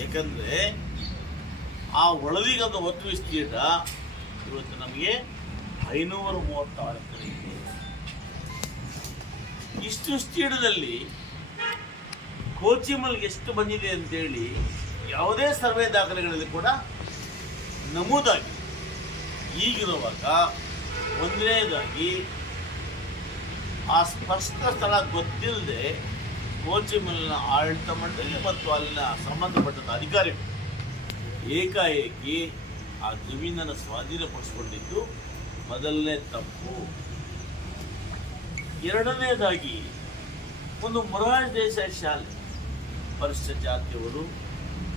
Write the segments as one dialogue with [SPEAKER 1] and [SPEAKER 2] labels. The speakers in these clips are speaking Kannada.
[SPEAKER 1] ಯಾಕಂದ್ರೆ ಆ ಒಳವಿಗದ ಒತ್ತು ವಿಸ್ತೀರ್ಣ ಇವತ್ತು ನಮಗೆ ಐನೂರ ಮೂವತ್ತಾರು ಎಕರೆ ಇಷ್ಟು ವಿಸ್ತೀರ್ಣದಲ್ಲಿ ಕೋಚಿಮಲ್ಗೆ ಎಷ್ಟು ಬಂದಿದೆ ಅಂತೇಳಿ ಯಾವುದೇ ಸರ್ವೆ ದಾಖಲೆಗಳಲ್ಲಿ ಕೂಡ ನಮೂದಾಗಿದೆ ಈಗಿರುವಾಗ ಒಂದನೇದಾಗಿ ಆ ಸ್ಪಷ್ಟ ಸ್ಥಳ ಗೊತ್ತಿಲ್ಲದೆ ಕೋಚಿಮಲ್ನ ಆಡಳಿತ ಮಂಡಳಿ ಮತ್ತು ಅಲ್ಲಿನ ಸಂಬಂಧಪಟ್ಟ ಅಧಿಕಾರಿಗಳು ಏಕಾಏಕಿ ಆ ಜಮೀನನ್ನು ಸ್ವಾಧೀನಪಡಿಸಿಕೊಂಡಿದ್ದು ಮೊದಲನೇ ತಪ್ಪು. ಎರಡನೇದಾಗಿ, ಒಂದು ಮೊರಾಜ್ ದೇಸಾಯಿ ಶಾಲೆ. ಪರಿಶಿಷ್ಟ ಜಾತಿಯವರು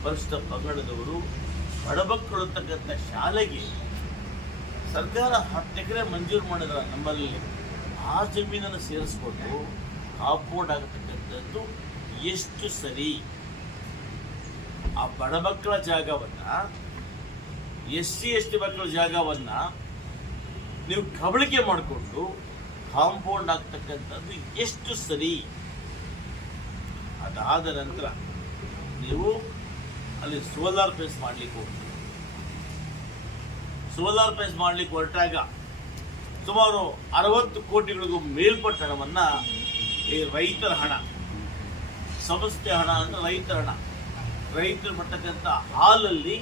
[SPEAKER 1] ಪರಿಶಿಷ್ಟ ಪಂಗಡದವರು ಬಡಬಕ್ಕಳು ಅಂತಕ್ಕಂಥ ಶಾಲೆಗೆ ಸರ್ಕಾರ ಹತ್ತು ಎಕರೆ ಮಂಜೂರು ಮಾಡಿದ್ರ ನಮ್ಮಲ್ಲಿ ಆ ಜಮೀನನ್ನು ಸೇರಿಸ್ಕೊಂಡು ಕಾಂಪೌಂಡ್ ಆಗತಕ್ಕಂಥದ್ದು ಎಷ್ಟು ಸರಿ? ಆ ಬಡ ಮಕ್ಕಳ ಜಾಗವನ್ನ ಎಸ್ ಸಿ ಎಸ್ ಟಿ ಮಕ್ಕಳ ಜಾಗವನ್ನ ನೀವು ಕಬಳಿಕೆ ಮಾಡಿಕೊಂಡು ಕಾಂಪೌಂಡ್ ಆಗ್ತಕ್ಕಂಥದ್ದು ಎಷ್ಟು ಸರಿ? ಅದಾದ ನಂತರ ನೀವು ಅಲ್ಲಿ ಸೋಲಾರ್ ಪೇಸ್ ಮಾಡ್ಲಿಕ್ಕೆ ಹೋಗ್ತೀವಿ ಸೋಲಾರ್ ಪೇಸ್ ಮಾಡ್ಲಿಕ್ಕೆ ಹೊರಟಾಗ ಸುಮಾರು ಅರವತ್ತು ಕೋಟಿಗಳಿಗೂ ಮೇಲ್ಪಟ್ಟ ಹಣವನ್ನ ಈ ರೈತರ ಹಣ ಸಂಸ್ಥೆ ಹಣ ಅಂದರೆ ರೈತರ ಹಣ. ರೈತರು ಮಾಡ್ತಕ್ಕಂಥ ಹಾಲಲ್ಲಿ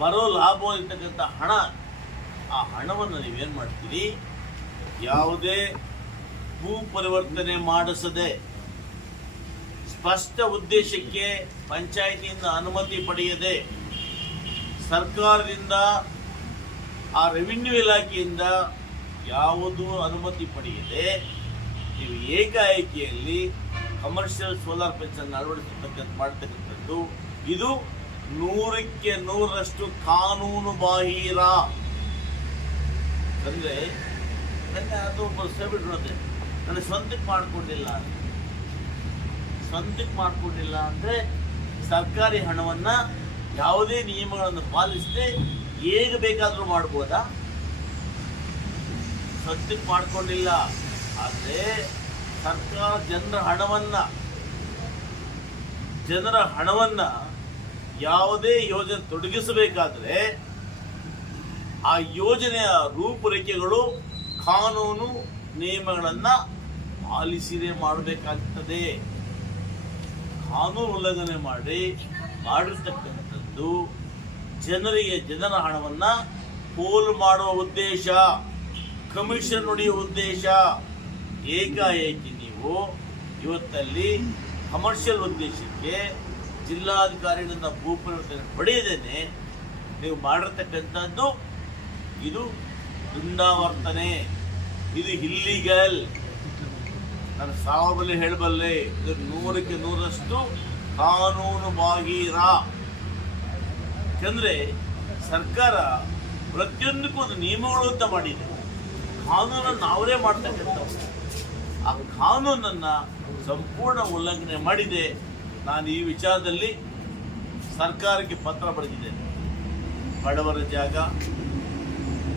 [SPEAKER 1] ಬರೋ ಲಾಭ ಇರ್ತಕ್ಕಂಥ ಹಣ, ಆ ಹಣವನ್ನು ನೀವೇನು ಮಾಡ್ತೀರಿ? ಯಾವುದೇ ಭೂ ಪರಿವರ್ತನೆ ಮಾಡಿಸದೆ ಸ್ಪಷ್ಟ ಉದ್ದೇಶಕ್ಕೆ ಪಂಚಾಯಿತಿಯಿಂದ ಅನುಮತಿ ಪಡೆಯದೆ ಸರ್ಕಾರದಿಂದ ಆ ರೆವಿನ್ಯೂ ಇಲಾಖೆಯಿಂದ ಯಾವುದೂ ಅನುಮತಿ ಪಡೆಯದೆ ನೀವು ಏಕಾಏಕಿಯಲ್ಲಿ ಕಮರ್ಷಿಯಲ್ ಸೋಲಾರ್ ಪೆನ್ಷನ್ ಅಳವಡಿಸತಕ್ಕಂಥ ಮಾಡ್ತಕ್ಕಂಥದ್ದು. ಇದು ನೂರಕ್ಕೆ ನೂರರಷ್ಟು ಕಾನೂನು ಬಾಹಿರ. ಅಂದರೆ ನನ್ನ ಅದು ಒಬ್ಬ ಸೇಬಿಟ್ಟು ನನಗೆ ಸ್ವಂತಕ್ಕೆ ಮಾಡಿಕೊಂಡಿಲ್ಲ ಸ್ವಂತಕ್ಕೆ ಮಾಡಿಕೊಂಡಿಲ್ಲ ಅಂದರೆ ಸರ್ಕಾರಿ ಹಣವನ್ನು ಯಾವುದೇ ನಿಯಮಗಳನ್ನು ಪಾಲಿಸದೆ ಹೇಗೆ ಬೇಕಾದರೂ ಮಾಡ್ಬೋದಾ? ಸ್ವಂತಕ್ಕೆ ಮಾಡಿಕೊಂಡಿಲ್ಲ. ಆದರೆ ಸರ್ಕಾರ ಜನರ ಹಣವನ್ನ ಜನರ ಹಣವನ್ನ ಯಾವುದೇ ಯೋಜನೆ ತೊಡಗಿಸಬೇಕಾದ್ರೆ ಆ ಯೋಜನೆಯ ರೂಪುರೇಖೆಗಳು, ಕಾನೂನು ನಿಯಮಗಳನ್ನು ಪಾಲಿಸಿದೇ ಮಾಡಬೇಕಾಗ್ತದೆ. ಕಾನೂನು ಉಲ್ಲಂಘನೆ ಮಾಡಿ, ಮಾಡಿರ್ತಕ್ಕಂಥದ್ದು ಜನರಿಗೆ ಜನರ ಹಣವನ್ನ ಪೋಲು ಮಾಡುವ ಉದ್ದೇಶ, ಕಮಿಷನ್ ನುಡಿಯುವ ಉದ್ದೇಶ. ಏಕಾಏಕಿ ನೀವು ಇವತ್ತಲ್ಲಿ ಕಮರ್ಷಿಯಲ್ ಉದ್ದೇಶಕ್ಕೆ ಜಿಲ್ಲಾಧಿಕಾರಿಗಳಿಂದ ಭೂ ಪರಿವರ್ತನೆ ಪಡೆಯದೇನೆ ನೀವು ಮಾಡಿರ್ತಕ್ಕಂಥದ್ದು ಇದು ದುಂಡಾವರ್ತನೆ. ಇದು ಇಲ್ಲಿಗಲ್ ನಾನು ಸಾವಬಲ್ಲಿ ಹೇಳಬಲ್ಲೆ, ಇದು ನೂರಕ್ಕೆ ನೂರಷ್ಟು ಕಾನೂನು ಬಾಹಿರ ಯಾಕಂದ್ರೆ ಸರ್ಕಾರ ಪ್ರತಿಯೊಂದಕ್ಕೂ ಒಂದು ನಿಯಮಗಳು ಅಂತ ಮಾಡಿದೆ. ಕಾನೂನನ್ನು ಅವರೇ ಮಾಡ್ತಕ್ಕಂಥವ್ರು. ಆ ಕಾನೂನನ್ನು ಸಂಪೂರ್ಣ ಉಲ್ಲಂಘನೆ ಮಾಡಿದೆ. ನಾನು ಈ ವಿಚಾರದಲ್ಲಿ ಸರ್ಕಾರಕ್ಕೆ ಪತ್ರ ಬರೆದಿದ್ದೇನೆ. ಬಡವರ ಜಾಗ,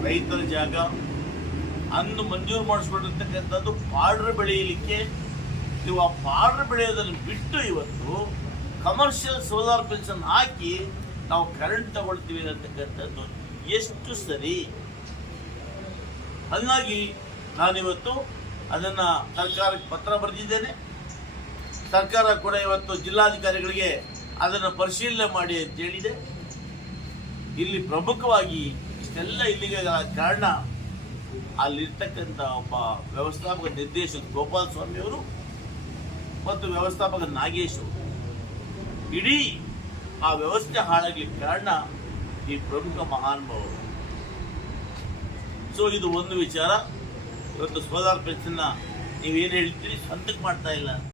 [SPEAKER 1] ರೈತರ ಜಾಗ ಅಂದು ಮಂಜೂರು ಮಾಡಿಸ್ಕೊಂಡಿರ್ತಕ್ಕಂಥದ್ದು ಪಾಡ್ರ ಬೆಳೆಯಲಿಕ್ಕೆ. ನೀವು ಆ ಪಾಡ್ರ ಬೆಳೆಯೋದನ್ನು ಬಿಟ್ಟು ಇವತ್ತು ಕಮರ್ಷಿಯಲ್ ಸೋಲಾರ್ ಪೆನ್ಷನ್ ಹಾಕಿ ನಾವು ಕರೆಂಟ್ ತಗೊಳ್ತೀವಿ ಅಂತಕ್ಕಂಥದ್ದು ಎಷ್ಟು ಸರಿ? ಹಾಗಾಗಿ ನಾನಿವತ್ತು ಅದನ್ನ ಸರ್ಕಾರಕ್ಕೆ ಪತ್ರ ಬರೆದಿದ್ದೇನೆ. ಸರ್ಕಾರ ಕೂಡ ಇವತ್ತು ಜಿಲ್ಲಾಧಿಕಾರಿಗಳಿಗೆ ಅದನ್ನು ಪರಿಶೀಲನೆ ಮಾಡಿ ಅಂತ ಹೇಳಿದೆ. ಇಲ್ಲಿ ಪ್ರಮುಖವಾಗಿ ಇಷ್ಟೆಲ್ಲ ಇಲ್ಲಿಗೆ ಕಾರಣ ಅಲ್ಲಿರ್ತಕ್ಕಂಥ ಒಬ್ಬ ವ್ಯವಸ್ಥಾಪಕ ನಿರ್ದೇಶಕ ಗೋಪಾಲ ಸ್ವಾಮಿಯವರು ಮತ್ತು ವ್ಯವಸ್ಥಾಪಕ ನಾಗೇಶ್ ಅವರು. ಇಡೀ ಆ ವ್ಯವಸ್ಥೆ ಹಾಳಾಗಲಿ ಕಾರಣ ಈ ಪ್ರಮುಖ ಮಹಾನುಭಾವರು. ಸೊ ಇದು ಒಂದು ವಿಚಾರ. ಇವತ್ತು ಸೋಲಾರ್ ಪೆನ್ಷನ್ನ ನೀವೇನು ಹೇಳ್ತೀರಿ? ಸ್ವಂತಕ್ಕೆ ಮಾಡ್ತಾ ಇಲ್ಲ.